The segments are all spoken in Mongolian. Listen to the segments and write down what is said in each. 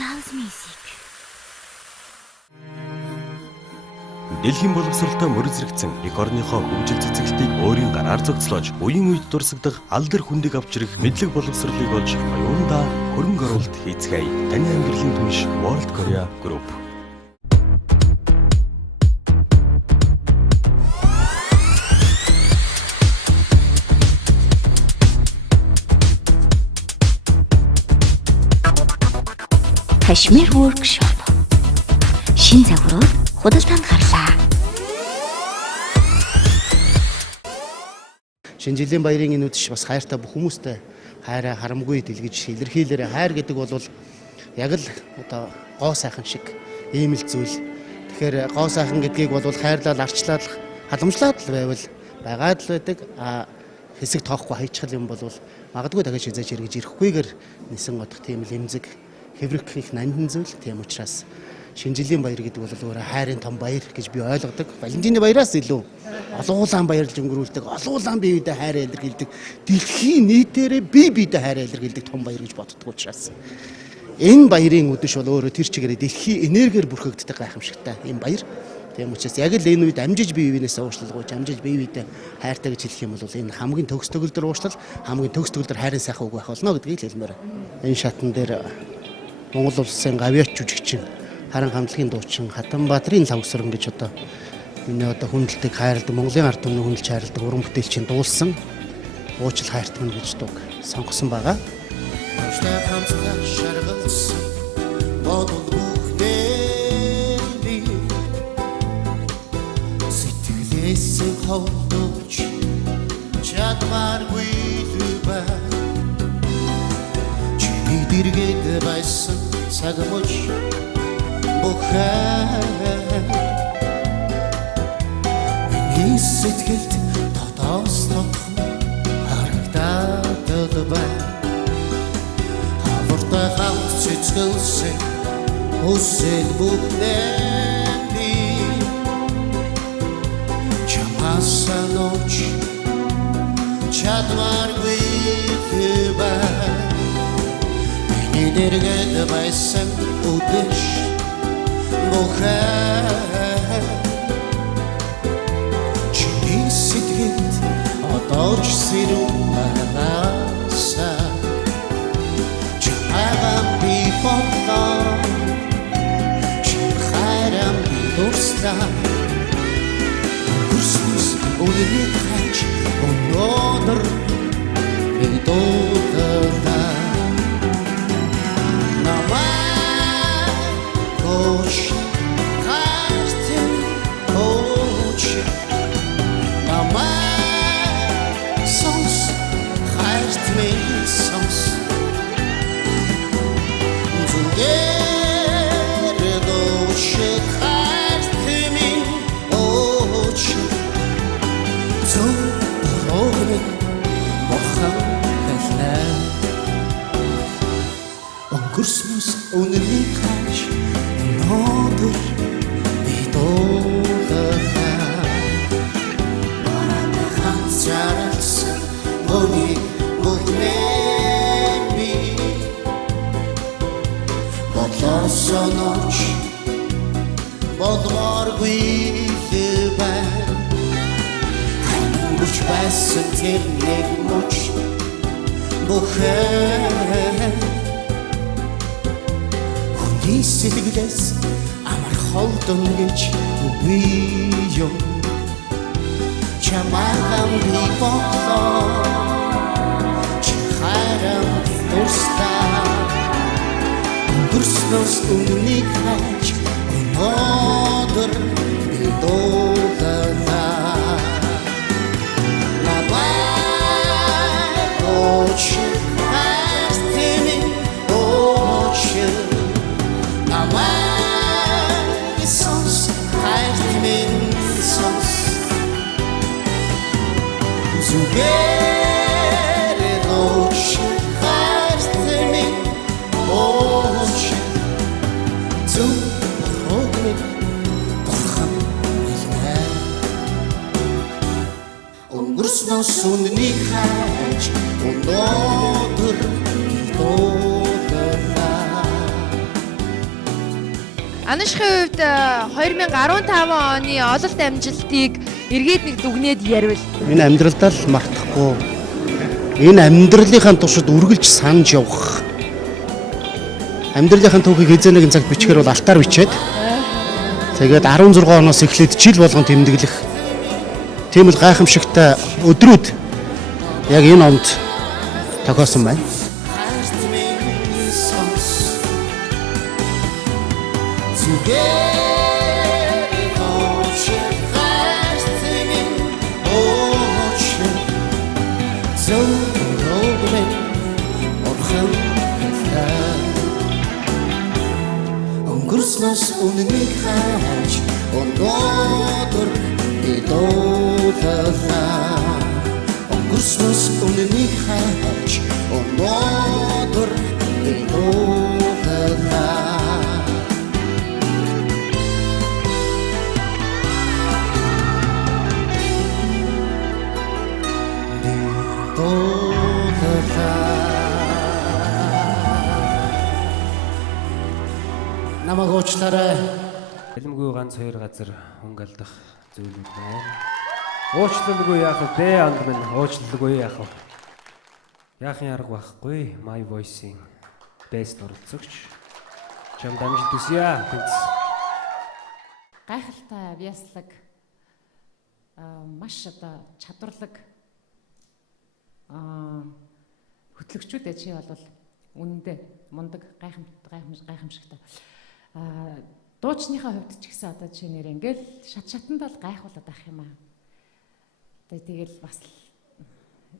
House music. Дэлхийн боловсролтой мөр зэрэгцэн эх орныхоо хөгжил цэцгэлтийг өөрийн гараар зохицлооч, үеийн үед дурсагдах алдар хүндийг авч ирэх мэдлэг боловсролыг олж оюундаа хөрөнгө оруулалт хийцгээе. Таны амьдралын түнш World Korea Group. Кашмир workshop. Шин загварууд худалдаанд гарлаа. Шинэ жилийн баярын энэ үдшиш бас хайртай бүх хүмүүстэй хайраа харамгүй дэлгэж илэрхийлээрэ. Хайр гэдэг бол яг л одоо гоо сайхан шиг ийм л зүйл. Тэгэхээр гоо сайхан гэдгийг бол хайрлал арчлал халамжлаад л байвал байгаад л байдаг. Хэсэг тоохгүй хайчхал юм бол магадгүй дахиж хязгаарч эргэж ирэхгүйгээр нисэн годох тийм л эмзэг хэврэх их нандин зүйл. Тийм учраас шинэ жилийн баяр гэдэг бол өөрөө хайрын том баяр гэж би ойлгодог. Валентины баяраас илүү олон улаан баярлж өнгөрүүлдэг, олон улаан бие биедээ хайраа илэрхийлдэг, дэлхийн нийтээрээ бие биедээ хайраа илэрхийлдэг том баяр гэж боддог учраас энэ баярын үдэш бол өөрөө тэр чигээрээ дэлхийн энергиэр бүрхэгддэг гайхамшигтай юм баяр. Тийм учраас яг л энэ үед амжиж бие биенээсээ уушлалгууж, амжиж бие биедээ хайртай гэж хэлэх юм бол энэ хамгийн төгс төгөлдөр уушлал, хамгийн төгс төгөлдөр хайрын сайхан үг байх болно гэдгийг хэлмээр. Энэ шатан дээр Монгол улсын гавьяач жүжигчин Харан хамтлагийн дуучин Хатанбаатарын лавсран гэж одоо миний одоо хүндэлдэг хайрладаг Монголын ард түмний хүндэлж хайрладаг уран бүтээлчин дуулсан уучлал хайрт минь гэж дууг сонгосон байгаа. Сэтгэлээсээ ховдож чадмааргүй зүбэ чиний дэргэд байсан цагмож миний сэтгэлд дотоос тодхон харагдаад л байна. Авартай хамт цэцгэлсэн хүсэл бүхний чамааса ночь чадмааргүй байна. Миний дэргэд байсан үдэш чиний сэтгэлд одооч сэрүүн манаса чамайг би бодлоо чин хайрам би дурслаа хүснэс үнэний хайч өнөөдөр би дуудалаа Өнгөрснөөс үнэний хайч өнөөдөр би дуулаа ханцаарсан мони мохнэми бодлосоноч бодморгүй байна хангуч байсан тэр нэг мөч бохэ сэтгэлээс амар холдон гэж үгүй юм чамайг би бодлоо чи хайрам дурстаа өнгөрснөөс үнэний хайч өнөөдөр би дуулаа намайг очи Зүгээрээ нууч хайрт минь ууч зүг рогны бурхан илнэ өнгөрснөөс үнэний хайч өнөөдөр дуулаа Анашхын хувьд 2015 оны ололт амжилтыг эргээд нэг дүгнээд ярил. Энэ амьдралдаа л мартахгүй. Энэ амьдралынхаа туршид үргэлж санаж явах. Амьдралынхаа түүхийг хизээ нэгэн цагт бичгээр бол алтаар бичээд тэгээд 16 оноос эхлээд жил болгон тэмдэглэх. Тийм л гайхамшигтай өдрүүд яг энэ онд тохиосон байна. Өнгөрснөөс үнэнийг хайж өнөөдөр идууллаа. Өнгөрснөөс үнэнийг хайж өнөөдөр идууллаа. Намайг уучлаарай. Ялмгүй ганц хоёр газар хөнгөлдөх зүйлүүд байна. Уучлалгүй яах вэ? Анд минь уучлалгүй яах вэ? Яахын арга байхгүй. My Voice-ийн бэст оролцогч. Чамд амжилт хүсье. Гайхалтай авьяаслаг маш одоо чадварлаг хөтлөгчүүд чи бол үнэндээ мундаг гайхамшигтай. Дуучныхаа хувьд ч гэсэн одоо чи нэр ингээл шатанд бол гайхуулаад ах юм аа. Тэгэл бас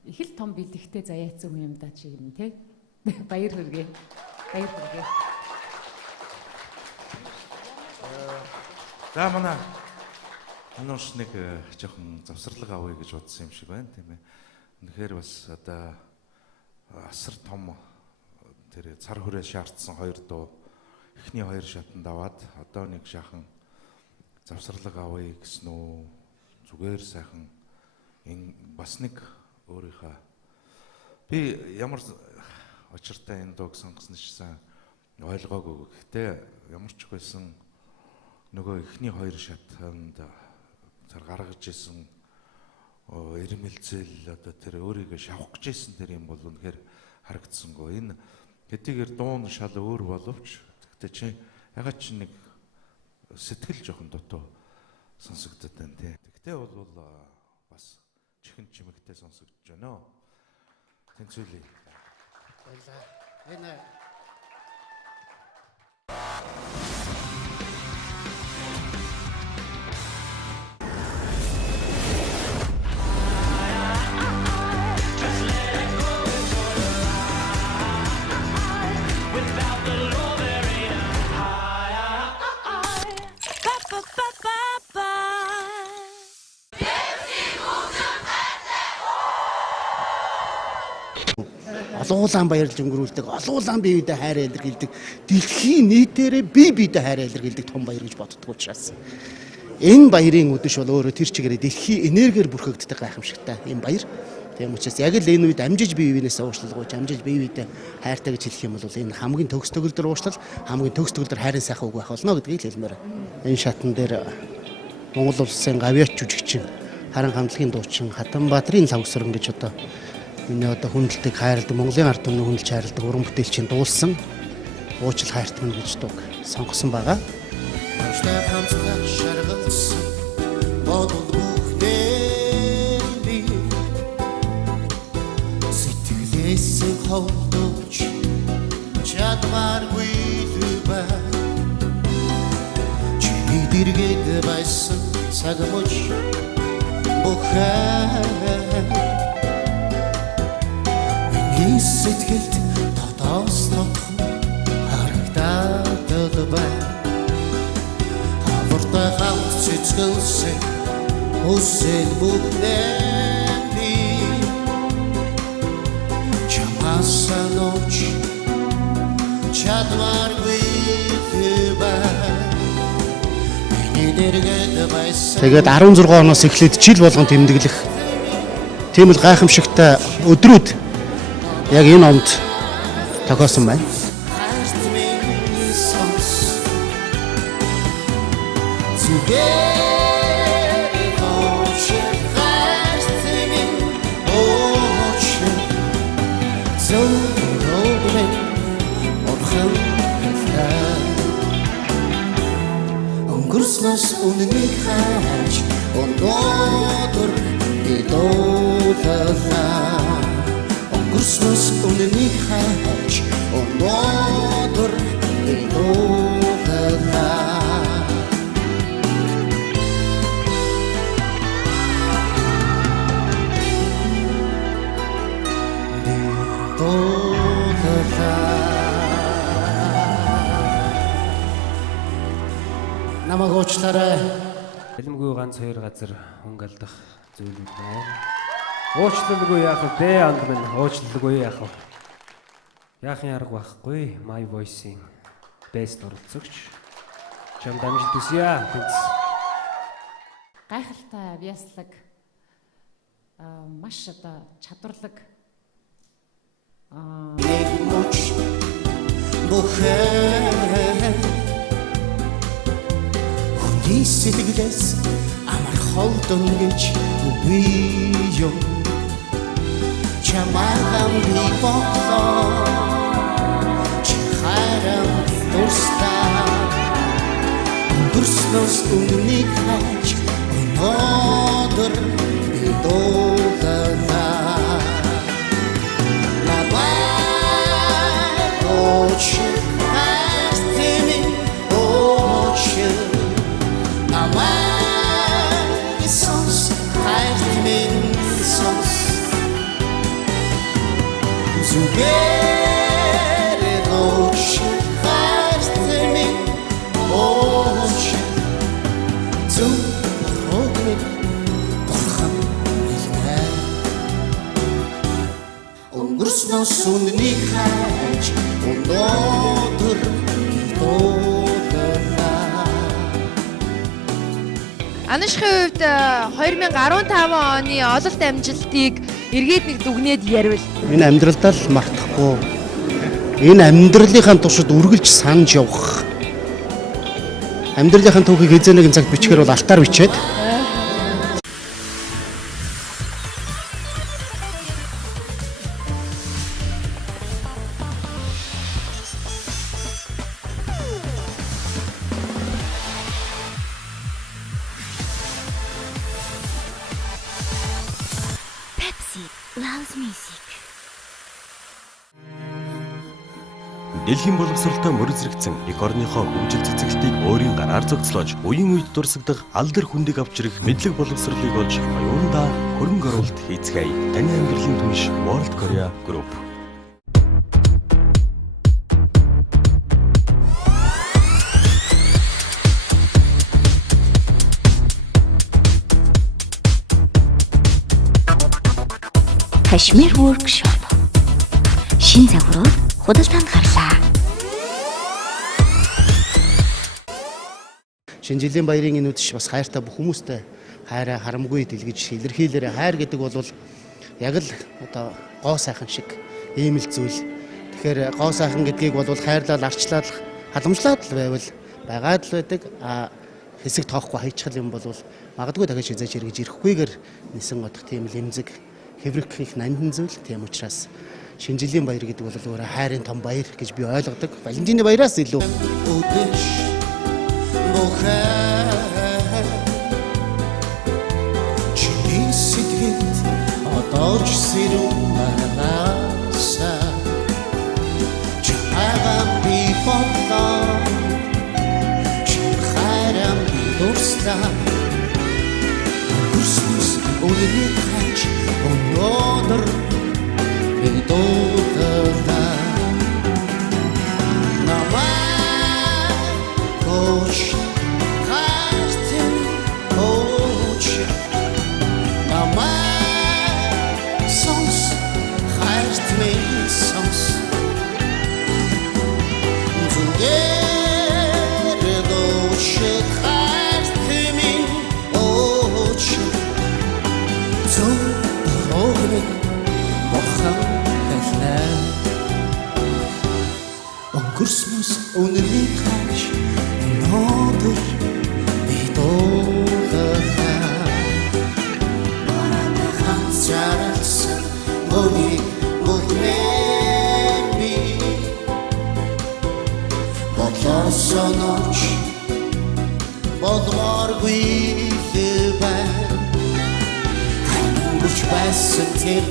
их л том бэлэгтэй заяац хүн юм да чи юм те. Баяр хүргэе. Баяр хүргэе. За манай анууш нэг жоохон завсарлага авъя гэж бодсон юм шиг байна тийм ээ. Үнэхээр бас одоо асар том тэр цар хүрээ шаардсан хоёр дуу эхний хоёр шатанд аваад одоо нэг шахан завсарлага авъя гэсэн үү зүгээр сайхан энэ бас нэг өөрийнхөө би ямар очиртай энэ дууг сонгосон ч гэсэн ойлгоогүй. Гэхдээ ямар ч байсан нөгөө эхний хоёр шатанд цар гаргаж исэн ирмэлзэл одоо тэр өөрийгөө шавах гэж исэн тэр юм бол үнэхээр харагдсангүй. Энэ хэдийгээр дуун шал өөр боловч гэхдээ чи ягаад чи нэг сэтгэл жоохон дутуу сонсогдод байна тий. Тэгтээ бол бас чихэн чимэгтэй сонсогдож байна. Тэнцвэлээ. Баярлалаа. Энэ Олон улаан баярлж өнгөрүүлдэг, олон улаан бие биедээ хайраа илэрхийлдэг, дэлхийн нийтээрээ бие биедээ хайраа илэрхийлдэг том баяр гэж боддог учраас энэ баярын үдэш бол өөрөө тэр чигээрээ дэлхийн энергиэр бүрхэгддэг гайхамшигтай юм баяр. Тийм учраас яг л энэ үед амжиж бие биенээсээ уушлалгууж, амжиж бие биедээ хайртай гэж хэлэх юм бол энэ хамгийн төгс төгөлдөр уушлал, хамгийн төгс төгөлдөр хайрын сайхан үг байх болно гэдгийг хэлмээр. Энэ шатан дээр Монгол улсын гавьяач жүжигчин, харан хамтлагийн дуучин Хатанбаатарын лавсран гэж одоо миний одоо хүндэлдэг хайрладаг Монголын ард түмний хүндэлж хайрладаг уран бүтээлчийн дуулсан Уучил хайрт минь гэж дууг сонгосон байгаа. Сэтгэлээсээ ховдож чадваргүй зүбэ чи дэргээд байсан цаг мөч бохаа сэтгэлд дотоос тодхон харагдаад байна. Авартай хамт цэцгэлсэн хүсэл бүхнээ чамаасаа нууч чадваргүй тэгээд 16 оноос эхлээд жил болгон тэмдэглэх. Тийм л гайхамшигтай өдрүүд яг энэ онд тохиосон байна. минь бурхан хэлээ. Өнгөрснөөс үнэнийг хайж өнөөдөр би дуулаа. Өнгөрснөөс үнэнийг хайж өнөөдөр би дуулаа. Намайг уучлаарай. Хэлмгүй ганц хоёр газар хөнгөлдөх зүйлүүд байна. Уучлалгүй яах вэ? Анд минь уучлалгүй яах вэ? Яахын арга байхгүй. My Voice-ийн best оролцогч. Чамд амжилт хүсье. Гайхалтай вяслаг маш одоо чадварлаг Нэг мөч бүхэн Хүний сэтгэлээс амар холдон гэж үгүй юм. Чамайг би бодлоо чи харам дурстаа. Өнгөрснөөс үнэнийг хайж өнөөдөр би дуулаа. Өнгөрснөөс үнэнийг хайж өнөөдөр дуулаа. Анашхын хувьд 2015 оны ололт амжилтыг эргээд нэг дүгнээд ярил. Энэ амьдралдаа л мартахгүй. Энэ амьдралынхаа туршид үргэлж санаж явах. Амьдралынхаа түүхийг хизээ нэгэн цагт бичгээр бол алтаар бичээд Pepsi loves music. Дэлхийн боловсролтой мөр зэрэгцэн эх орныхоо хөгжил цэцгэлтийг өөрийн гараар зохицлооч үеийн үед дурсагдах алдар хүндийг авч ирэх мэдлэг боловсролыг олж оюундаа хөрөнгө оруулалт хийцгээе. Таны амьдралын түнш World Korea Group. Кашмир Workshop. Шин загварууд худалдаанд гарлаа. шинэ жилийн баярын энэ үдшиш бас хайртай бүх хүмүүстэй хайраа харамгүй дэлгэж илэрхийлээрэ. Хайр гэдэг бол яг л одоо гоо сайхан шиг ийм л зүйл. Тэгэхээр гоо сайхан гэдгийг бол хайрлал арчлал халамжлаад л байвал байгаад л байдаг. Хэсэг тоохгүй хайчхал юм бол магадгүй дахиж хизээж эргэж ирэхгүйгээр нисэн годох тийм л эмзэг хэврэх их нандин зүйл. Тийм учраас шинэ жилийн баяр гэдэг бол өөрөө хайрын том баяр гэж би ойлгодог. Валентины баяраас илүү Чиний сэтгэлд одоож сэрүүмааса чамайг би бодлоо чи хайрам би дурслаа Өнгөрснөөс үнэнийг хайж өнөөдөр би дуулаа Өнгөрснөөс үнэнийг хайж өнөөдөр би дуулаа Ганцаарсан бүхний соноч болмооргүй л байна. Хань хүч байсан тэр